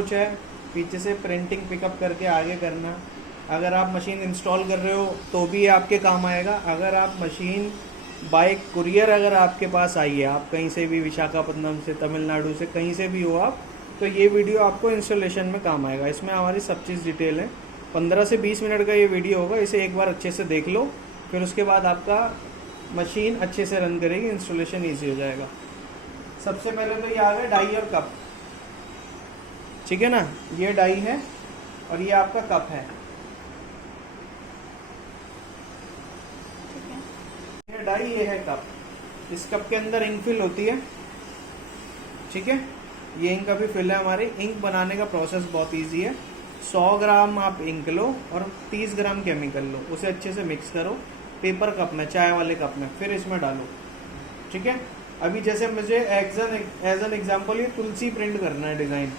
कुछ है, पीछे से प्रिंटिंग पिकअप करके आगे करना। अगर आप मशीन इंस्टॉल कर रहे हो तो भी ये आपके काम आएगा। अगर आप मशीन बाय कुरियर अगर आपके पास आई है, आप कहीं से भी, विशाखापट्टनम से, तमिलनाडु से, कहीं से भी हो आप, तो ये वीडियो आपको इंस्टॉलेशन में काम आएगा। इसमें हमारी सब चीज़ डिटेल है। 15 से 20 मिनट का ये वीडियो होगा, इसे एक बार अच्छे से देख लो, फिर उसके बाद आपका मशीन अच्छे से रन करेगी, इंस्टॉलेशन ईजी हो जाएगा। सबसे पहले तो ये आ गया डाई और कप, ठीक है ना। ये डाई है और ये आपका कप है। ये डाई, ये है कप। इस कप के अंदर इंक फिल होती है, ठीक है। ये इंक अभी फिल है हमारी। इंक बनाने का प्रोसेस बहुत इजी है। 100 ग्राम आप इंक लो और 30 ग्राम केमिकल लो, उसे अच्छे से मिक्स करो पेपर कप में, चाय वाले कप में, फिर इसमें डालो, ठीक है। अभी जैसे मुझे एज एन एग्जाम्पल ये तुलसी प्रिंट करना है डिज़ाइन,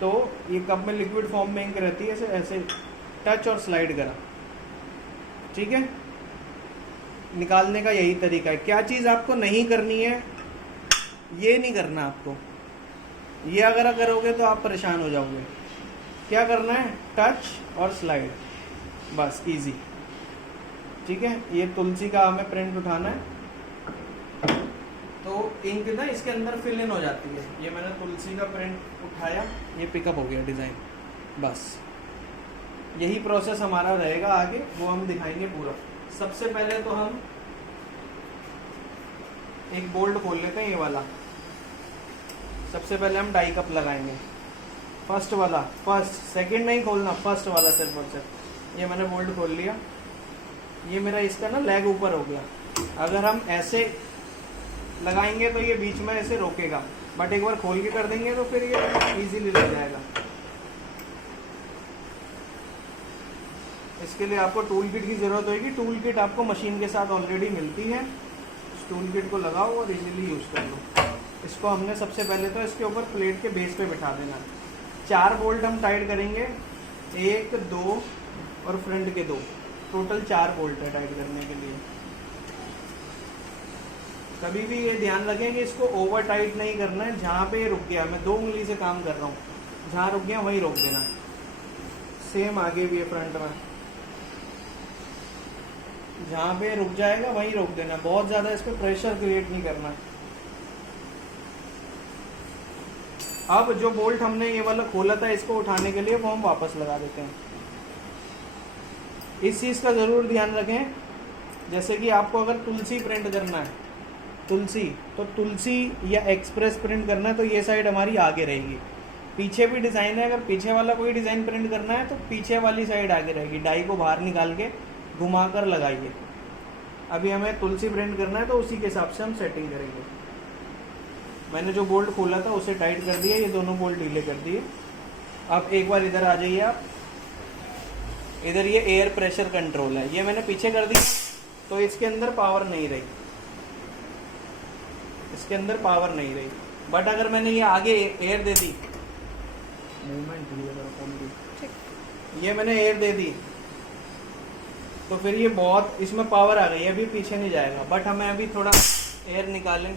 तो ये कप में लिक्विड फॉर्म में इंक रहती है, ऐसे टच और स्लाइड करा, ठीक है। निकालने का यही तरीका है। क्या चीज़ आपको नहीं करनी है, ये नहीं करना आपको। ये अगर करोगे तो आप परेशान हो जाओगे। क्या करना है, टच और स्लाइड, बस इजी, ठीक है। ये तुलसी का हमें प्रिंट उठाना है, तो इंक ना इसके अंदर फिल इन हो जाती है। ये मैंने तुलसी का प्रिंट उठाया, ये पिकअप हो गया डिज़ाइन, बस यही प्रोसेस हमारा रहेगा आगे, वो हम दिखाएंगे पूरा। सबसे पहले तो हम एक बोल्ट खोल लेते हैं, ये वाला। सबसे पहले हम डाई कप लगाएंगे, फर्स्ट वाला, फर्स्ट सेकंड नहीं खोलना, फर्स्ट वाला सिर्फ और सिर्फ। ये मैंने बोल्ट खोल लिया। ये मेरा इसका ना लेग ऊपर हो गया। अगर हम ऐसे लगाएंगे तो ये बीच में ऐसे रोकेगा, बट एक बार खोल के कर देंगे तो फिर ये इजीली लग जाएगा। इसके लिए आपको टूल किट की ज़रूरत होगी। टूल किट आपको मशीन के साथ ऑलरेडी मिलती है। इस टूल किट को लगाओ और इजीली यूज़ कर लो। इसको हमने सबसे पहले तो इसके ऊपर प्लेट के बेस पे बिठा देना। 4 बोल्ट हम टाइट करेंगे, 1, 2 और फ्रंट के 2, टोटल 4 बोल्ट है टाइट करने के लिए। कभी भी ये ध्यान रखें कि इसको ओवर टाइट नहीं करना है। जहाँ पे ये रुक गया, मैं 2 उंगली से काम कर रहा हूँ, जहाँ रुक गया वहीं रोक देना। सेम आगे भी है फ्रंट में, जहाँ पे रुक जाएगा वहीं रोक देना। बहुत ज़्यादा इस पर प्रेशर क्रिएट नहीं करना। अब जो बोल्ट हमने ये वाला खोला था, इसको उठाने के लिए वो हम वापस लगा देते हैं। इस चीज़ का ज़रूर ध्यान रखें, जैसे कि आपको अगर तुलसी प्रिंट करना है, तुलसी, तो तुलसी या एक्सप्रेस प्रिंट करना है, तो ये साइड हमारी आगे रहेगी। पीछे भी डिज़ाइन है, अगर पीछे वाला कोई डिज़ाइन प्रिंट करना है तो पीछे वाली साइड आगे रहेगी। डाई को बाहर निकाल के घुमा कर लगाइए। अभी हमें तुलसी प्रिंट करना है तो उसी के हिसाब से हम सेटिंग करेंगे। मैंने जो बोल्ट खोला था उसे टाइट कर दिया, ये दोनों बोल्ट ढीले कर दिए। अब एक बार इधर आ जाइए आप। इधर ये एयर प्रेशर कंट्रोल है, ये मैंने पीछे कर दिया, तो इसके अंदर पावर नहीं रही, इसके अंदर पावर नहीं रही। बट अगर मैंने ये आगे एयर दे दी, मूवमेंट ये मैंने एयर दे दी, तो फिर ये बहुत इसमें पावर आ गई, अभी पीछे नहीं जाएगा। बट हमें अभी थोड़ा एयर निकालें।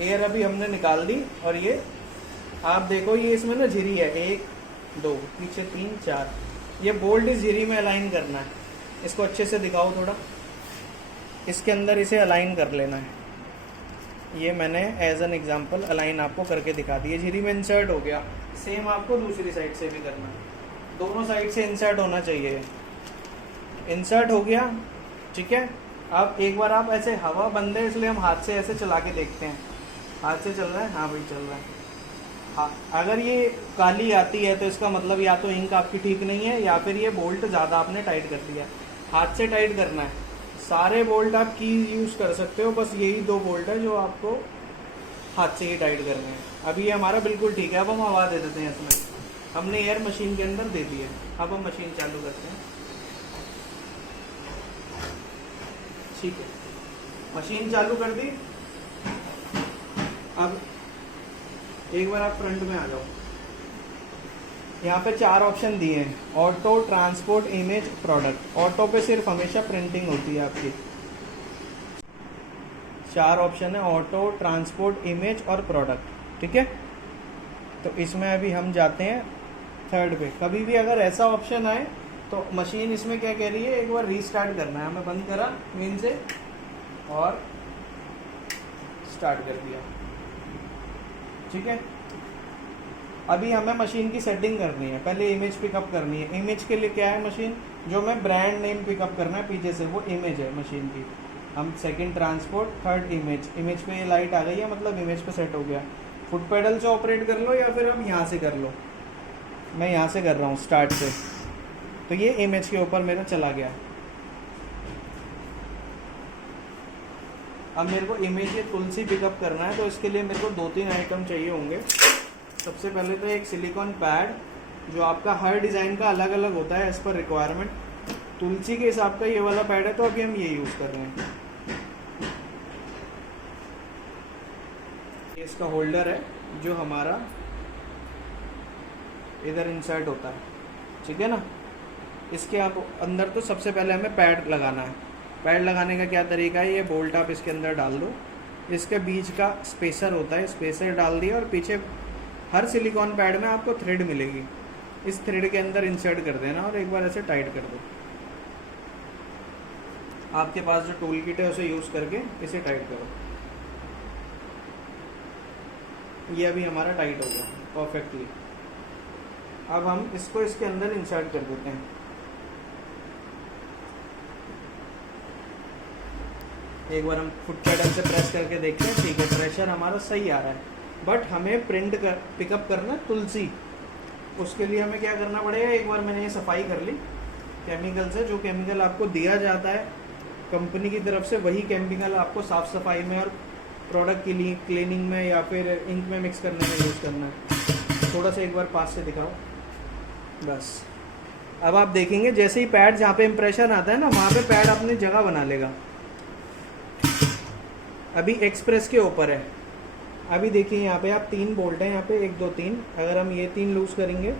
एयर अभी हमने निकाल दी और ये आप देखो, ये इसमें ना झिरी है, 1, 2, पीछे 3, 4। ये बोल्ट इस झिरी में अलाइन करना है। इसको अच्छे से दिखाओ थोड़ा, इसके अंदर इसे अलाइन कर लेना है। ये मैंने एज एन एग्जांपल अलाइन आपको करके दिखा दिया। झिरी में इंसर्ट हो गया। सेम आपको दूसरी साइड से भी करना है, दोनों साइड से इंसर्ट होना चाहिए। इंसर्ट हो गया, ठीक है। अब एक बार आप ऐसे, हवा बंद है इसलिए हम हाथ से ऐसे चला के देखते हैं। हाथ से चल रहा है, हाँ भाई चल रहा है। हाँ, अगर ये काली आती है तो इसका मतलब या तो इंक आपकी ठीक नहीं है या फिर ये बोल्ट ज़्यादा आपने टाइट कर दिया। हाथ से टाइट करना है। सारे बोल्ट आप की यूज़ कर सकते हो, बस यही 2 बोल्ट है जो आपको हाथ से ही टाइट करने हैं। अभी ये हमारा बिल्कुल ठीक है। अब हम हवा दे देते हैं इसमें। हमने एयर मशीन के अंदर दे दी है। अब हम मशीन चालू करते हैं, ठीक है। मशीन चालू कर दी। अब एक बार आप फ्रंट में आ जाओ। यहाँ पे 4 ऑप्शन दिए हैं, auto, transport, image, product. Auto पे सिर्फ हमेशा प्रिंटिंग होती है आपकी। 4 ऑप्शन है, ऑटो, ट्रांसपोर्ट, इमेज और प्रोडक्ट। ठीक है, तो इसमें अभी हम जाते हैं थर्ड पे। कभी भी अगर ऐसा ऑप्शन आए तो मशीन इसमें क्या कह रही है, एक बार रीस्टार्ट करना है। हमें बंद करा मेन से और स्टार्ट कर दिया। ठीक है, अभी हमें मशीन की सेटिंग करनी है। पहले इमेज पिकअप करनी है। इमेज के लिए क्या है मशीन, जो हमें ब्रांड नेम पिकअप करना है पीछे से, वो इमेज है मशीन की। हम second transport, third image. Image पे ये लाइट आ गई है, मतलब इमेज पे सेट हो गया। फुट पेडल से ऑपरेट कर लो या फिर अब यहाँ से कर लो। मैं यहाँ से कर रहा हूँ स्टार्ट से, तो ये इमेज के ऊपर मेरा चला गया। अब मेरे को इमेज ये तुलसी पिकअप करना है, तो इसके लिए मेरे को 2-3 आइटम चाहिए होंगे। सबसे पहले तो एक सिलिकॉन पैड, जो आपका हर डिज़ाइन का अलग अलग होता है एज पर रिक्वायरमेंट। तुलसी के हिसाब का ये वाला पैड है, तो अभी हम ये यूज़ कर रहे हैं। ये इसका होल्डर है जो हमारा इधर इंसर्ट होता है। ठीक है ना, इसके आप अंदर तो सबसे पहले हमें पैड लगाना है। पैड लगाने का क्या तरीका है, ये बोल्ट आप इसके अंदर डाल दो। इसके बीच का स्पेसर होता है, स्पेसर डाल दिया और पीछे हर सिलिकॉन पैड में आपको थ्रेड मिलेगी। इस थ्रेड के अंदर इंसर्ट कर देना और एक बार ऐसे टाइट कर दो। आपके पास जो टूल किट है उसे यूज़ करके इसे टाइट करो। ये अभी हमारा टाइट हो गया परफेक्टली। अब हम इसको इसके अंदर इंसर्ट कर देते हैं। एक बार हम फुट पेडल से प्रेस करके देखते हैं। ठीक है, प्रेशर हमारा सही आ रहा है, बट हमें पिकअप करना है तुलसी। उसके लिए हमें क्या करना पड़ेगा, एक बार मैंने ये सफाई कर ली केमिकल से। जो केमिकल आपको दिया जाता है कंपनी की तरफ से, वही केमिकल आपको साफ़ सफाई में और प्रोडक्ट के लिए क्लीनिंग में या फिर इंक में मिक्स करने में यूज़ करना है। थोड़ा सा एक बार पास से दिखाओ, बस। अब आप देखेंगे जैसे ही पैड जहाँ पे इम्प्रेशन आता है ना, वहाँ पे पैड अपनी जगह बना लेगा। अभी एक्सप्रेस के ऊपर है। अभी देखिए यहाँ पे आप 3 बोल्ट हैं, यहाँ पे 1 2 3। अगर हम ये 3 लूज करेंगे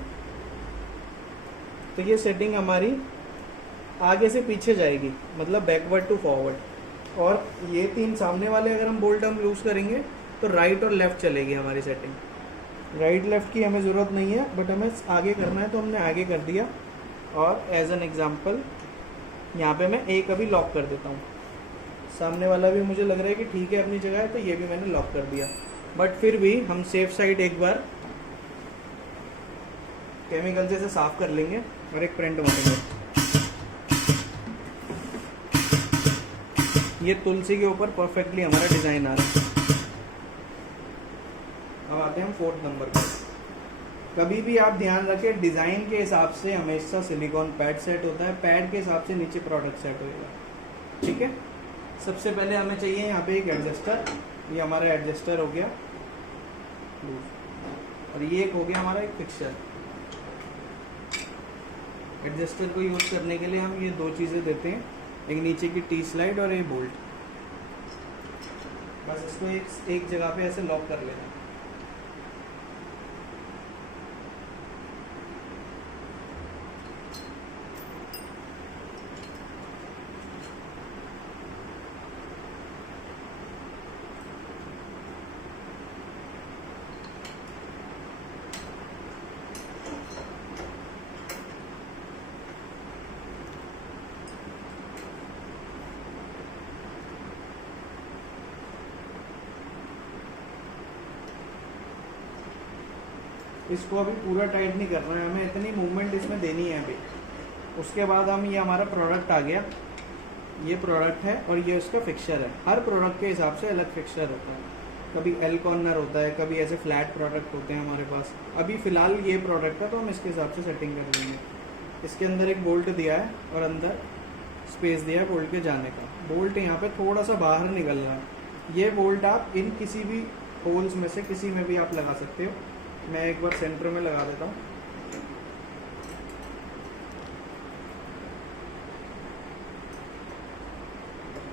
तो ये सेटिंग हमारी आगे से पीछे जाएगी, मतलब बैकवर्ड टू फॉरवर्ड। और ये 3 सामने वाले अगर हम बोल्ट हम लूज करेंगे तो राइट और लेफ़्ट चलेगी हमारी सेटिंग। राइट लेफ़्ट की हमें ज़रूरत नहीं है, बट हमें आगे करना है तो हमने आगे कर दिया। और एज एन एग्जाम्पल यहाँ पे मैं एक अभी लॉक कर देता हूँ। सामने वाला भी मुझे लग रहा है कि ठीक है अपनी जगह है, तो ये भी मैंने लॉक कर दिया। बट फिर भी हम सेफ साइड एक बार केमिकल से इसे साफ कर लेंगे और एक प्रिंट मारेंगे। ये तुलसी के ऊपर परफेक्टली हमारा डिज़ाइन आ रहा है। अब आते हैं हम 4th नंबर पर। कभी भी आप ध्यान रखें, डिज़ाइन के हिसाब से हमेशा सिलिकॉन पैड सेट होता है, पैड के हिसाब से नीचे प्रोडक्ट सेट होगा। ठीक है, सबसे पहले हमें चाहिए यहाँ पे एक एडजस्टर। ये हमारा एडजस्टर हो गया, और ये एक हो गया हमारा एक फिक्सर। एडजस्टर को यूज़ करने के लिए हम ये 2 चीज़ें देते हैं, एक नीचे की टी स्लाइड और एक बोल्ट। बस इसको एक जगह पे ऐसे लॉक कर लेना। इसको अभी पूरा टाइट नहीं करना है, हमें इतनी मूवमेंट इसमें देनी है अभी। उसके बाद हम ये हमारा प्रोडक्ट आ गया, ये प्रोडक्ट है और ये उसका फिक्सर है। हर प्रोडक्ट के हिसाब से अलग फिक्सर होता है। कभी एल कॉर्नर होता है, कभी ऐसे फ्लैट प्रोडक्ट होते हैं हमारे पास। अभी फ़िलहाल ये प्रोडक्ट है तो हम इसके हिसाब से सेटिंग कर लेंगे। इसके अंदर एक बोल्ट दिया है और अंदर स्पेस दिया है बोल्ट के जाने का। बोल्ट यहाँ पे थोड़ा सा बाहर निकल रहा है। ये बोल्ट आप इन किसी भी होल्स में से किसी में भी आप लगा सकते हो। मैं एक बार सेंटर में लगा देता हूँ।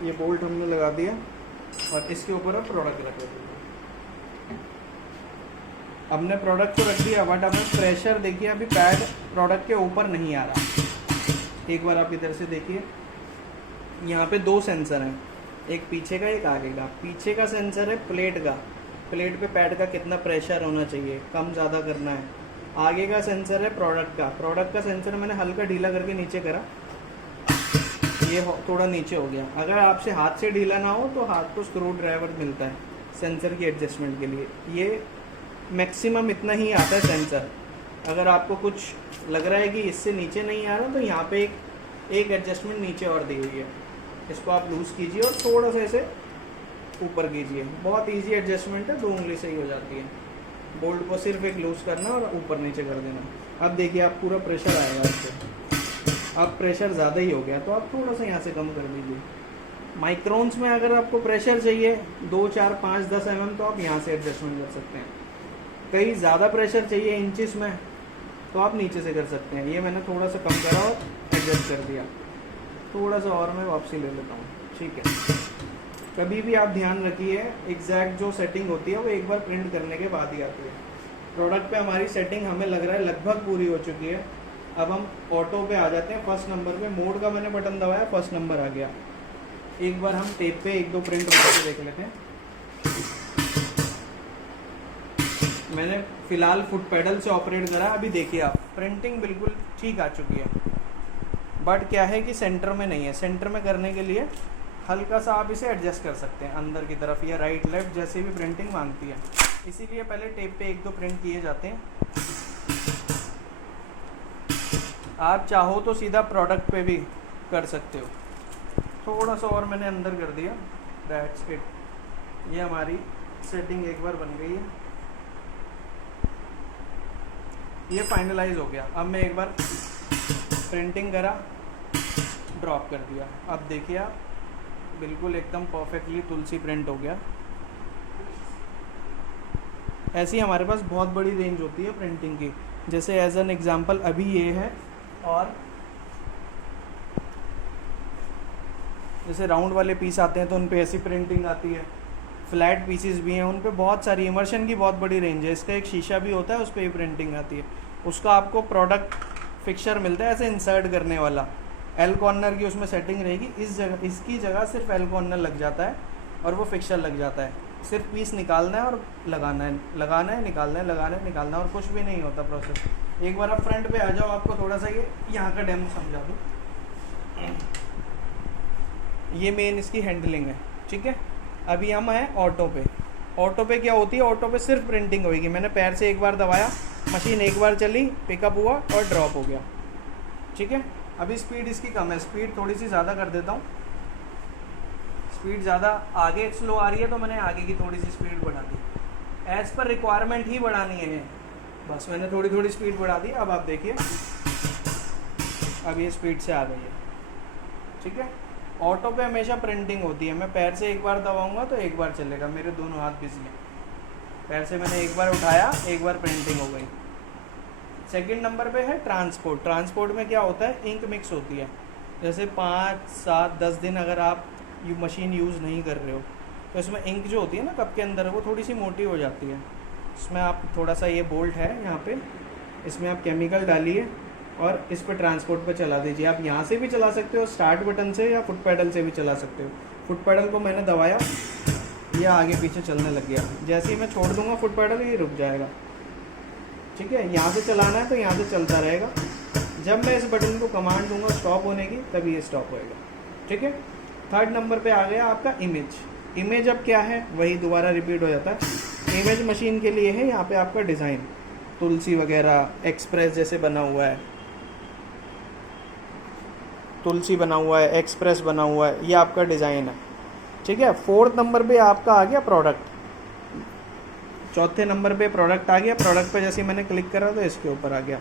ये बोल्ट हमने लगा दिया और इसके ऊपर अब प्रोडक्ट रख दिया। हमने प्रोडक्ट को रख दिया, बट हमें प्रेशर देखिए अभी पैड प्रोडक्ट के ऊपर नहीं आ रहा। एक बार आप इधर से देखिए, यहाँ पे 2 सेंसर हैं। एक पीछे का एक आगे का। पीछे का सेंसर है प्लेट का, प्लेट पे पैड का कितना प्रेशर होना चाहिए, कम ज़्यादा करना है। आगे का सेंसर है प्रोडक्ट का, प्रोडक्ट का सेंसर मैंने हल्का ढीला करके नीचे करा, ये थोड़ा नीचे हो गया। अगर आपसे हाथ से ढीला ना हो तो हाथ को स्क्रू ड्राइवर मिलता है सेंसर की एडजस्टमेंट के लिए। ये मैक्सिमम इतना ही आता है सेंसर। अगर आपको कुछ लग रहा है कि इससे नीचे नहीं आ रहा तो यहाँ पे एक एडजस्टमेंट नीचे और दी हुई है, इसको आप लूज़ कीजिए और थोड़ा सा इसे ऊपर कीजिए। बहुत इजी एडजस्टमेंट है, 2 उंगली से ही हो जाती है। बोल्ट को सिर्फ एक लूज़ करना और ऊपर नीचे कर देना। अब देखिए आप पूरा प्रेशर आएगा आपको। अब प्रेशर ज़्यादा ही हो गया तो आप थोड़ा सा यहाँ से कम कर दीजिए। माइक्रोन्स में अगर आपको प्रेशर चाहिए 2, 4, 5, 10 mm तो आप यहाँ से एडजस्टमेंट कर सकते हैं। कहीं ज़्यादा प्रेशर चाहिए इंचेस में तो आप नीचे से कर सकते हैं। ये मैंने थोड़ा सा कम करा और एडजस्ट कर दिया। थोड़ा सा और मैं वापसी ले लेता हूँ, ठीक है। कभी भी आप ध्यान रखिए एग्जैक्ट जो सेटिंग होती है वो एक बार प्रिंट करने के बाद ही आती है। प्रोडक्ट पे हमारी सेटिंग हमें लग रहा है लगभग पूरी हो चुकी है। अब हम ऑटो पे आ जाते हैं। फर्स्ट नंबर पे मोड का मैंने बटन दबाया, फर्स्ट नंबर आ गया। एक बार हम टेप पे 1-2 प्रिंट करके देख लेते हैं। मैंने फिलहाल फुट पेडल से ऑपरेट करा। अभी देखिए आप प्रिंटिंग बिल्कुल ठीक आ चुकी है, बट क्या है कि सेंटर में नहीं है। सेंटर में करने के लिए हल्का सा आप इसे एडजस्ट कर सकते हैं अंदर की तरफ या राइट लेफ्ट जैसे भी प्रिंटिंग मांगती है। इसीलिए पहले टेप पे 1-2 प्रिंट किए जाते हैं। आप चाहो तो सीधा प्रोडक्ट पे भी कर सकते हो। थोड़ा सा और मैंने अंदर कर दिया, दैट्स इट। ये हमारी सेटिंग एक बार बन गई है, ये फाइनलाइज हो गया। अब मैं एक बार प्रिंटिंग करा, ड्रॉप कर दिया। अब देखिए आप बिल्कुल एकदम परफेक्टली तुलसी प्रिंट हो गया। ऐसी हमारे पास बहुत बड़ी रेंज होती है प्रिंटिंग की। जैसे एज एन एग्जांपल अभी ये है, और जैसे राउंड वाले पीस आते हैं तो उन पे ऐसी प्रिंटिंग आती है। फ्लैट पीसीस भी हैं, उन पे बहुत सारी इमर्शन की बहुत बड़ी रेंज है। इसका एक शीशा भी होता है, उस पर ही प्रिंटिंग आती है। उसका आपको प्रोडक्ट फिक्सर मिलता है ऐसे इंसर्ट करने वाला। एल कॉर्नर की उसमें सेटिंग रहेगी। इस जगह इसकी जगह सिर्फ एल कॉर्नर लग जाता है और वो फिक्सर लग जाता है। सिर्फ पीस निकालना है और लगाना है, लगाना है, निकालना है, लगाना है, निकालना है, और कुछ भी नहीं होता प्रोसेस। एक बार आप फ्रंट पे आ जाओ, आपको थोड़ा सा ये यहाँ का डेमो समझा दूँ। ये मेन इसकी हैंडलिंग है, ठीक है। अभी हम हैं ऑटो पे। ऑटो पे क्या होती है, ऑटो पे सिर्फ प्रिंटिंग होगी। मैंने पैर से एक बार दबाया, मशीन एक बार चली, पिकअप हुआ और ड्रॉप हो गया, ठीक है। अभी स्पीड इसकी कम है, स्पीड थोड़ी सी ज़्यादा कर देता हूँ। स्पीड ज़्यादा आगे स्लो आ रही है तो मैंने आगे की थोड़ी सी स्पीड बढ़ा दी। एज़ पर रिक्वायरमेंट ही बढ़ानी है, बस मैंने थोड़ी थोड़ी स्पीड बढ़ा दी। अब आप देखिए अब ये स्पीड से आ गई है, ठीक है। ऑटो पे हमेशा प्रिंटिंग होती है। मैं पैर से एक बार दबाऊंगा तो एक बार चलेगा, मेरे दोनों हाथ बिजी हैं। पैर से मैंने एक बार उठाया, एक बार प्रिंटिंग हो गई। सेकंड नंबर पे है ट्रांसपोर्ट। ट्रांसपोर्ट में क्या होता है, इंक मिक्स होती है। जैसे 5, 7, 10 दिन अगर आप मशीन यूज़ नहीं कर रहे हो तो इसमें इंक जो होती है ना कप के अंदर, वो थोड़ी सी मोटी हो जाती है। इसमें आप थोड़ा सा, ये बोल्ट है यहाँ पे, इसमें आप केमिकल डालिए और इस पर ट्रांसपोर्ट पे चला दीजिए। आप यहाँ से भी चला सकते हो स्टार्ट बटन से, या फुट पैडल से भी चला सकते हो। फुट पैडल को मैंने दबाया, ये आगे पीछे चलने लग गया। जैसे ही मैं छोड़ दूंगा फुट पैडल, ये रुक जाएगा, ठीक है। यहाँ से चलाना है तो यहाँ से चलता रहेगा। जब मैं इस बटन को कमांड दूंगा स्टॉप होने की, तभी ये स्टॉप होएगा, ठीक है। थर्ड नंबर पे आ गया आपका इमेज। इमेज अब क्या है, वही दोबारा रिपीट हो जाता है। इमेज मशीन के लिए है यहाँ पे आपका डिज़ाइन, तुलसी वगैरह, एक्सप्रेस जैसे बना हुआ है, तुलसी बना हुआ है, एक्सप्रेस बना हुआ है, ये आपका डिज़ाइन है, ठीक है। फोर्थ नंबर पे आपका आ गया प्रोडक्ट। चौथे नंबर पे प्रोडक्ट आ गया। प्रोडक्ट पे जैसे मैंने क्लिक करा तो इसके ऊपर आ गया।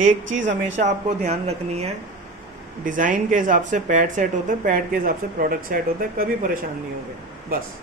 एक चीज़ हमेशा आपको ध्यान रखनी है, डिज़ाइन के हिसाब से पैड सेट होते हैं, पैड के हिसाब से प्रोडक्ट सेट होता है। कभी परेशान नहीं होंगे, बस।